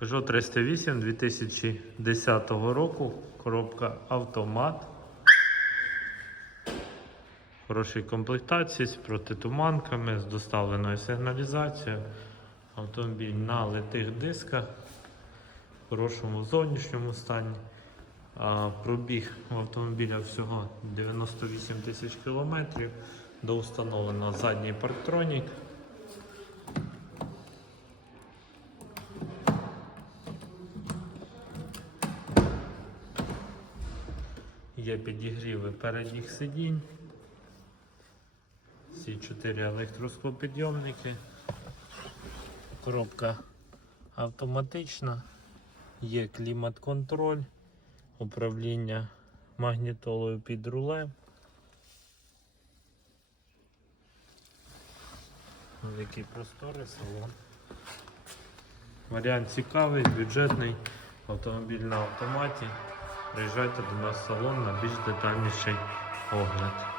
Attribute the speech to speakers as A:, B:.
A: Peugeot 308 2010 року. Коробка автомат. Хорошій комплектації з протитуманками, з доставленою сигналізацією. Автомобіль на литих дисках, в хорошому зовнішньому стані. А, Пробіг автомобіля всього 98 тисяч кілометрів. Доустановлено задній парктронік. Є підігріви передніх сидінь. Всі чотири електросклопідйомники. Коробка автоматична. Є клімат-контроль, управління магнітолою під рулем. Великий просторий салон. Варіант цікавий, бюджетний, автомобіль на автоматі. Приїжджайте до нас в салон на більш детальніший огляд.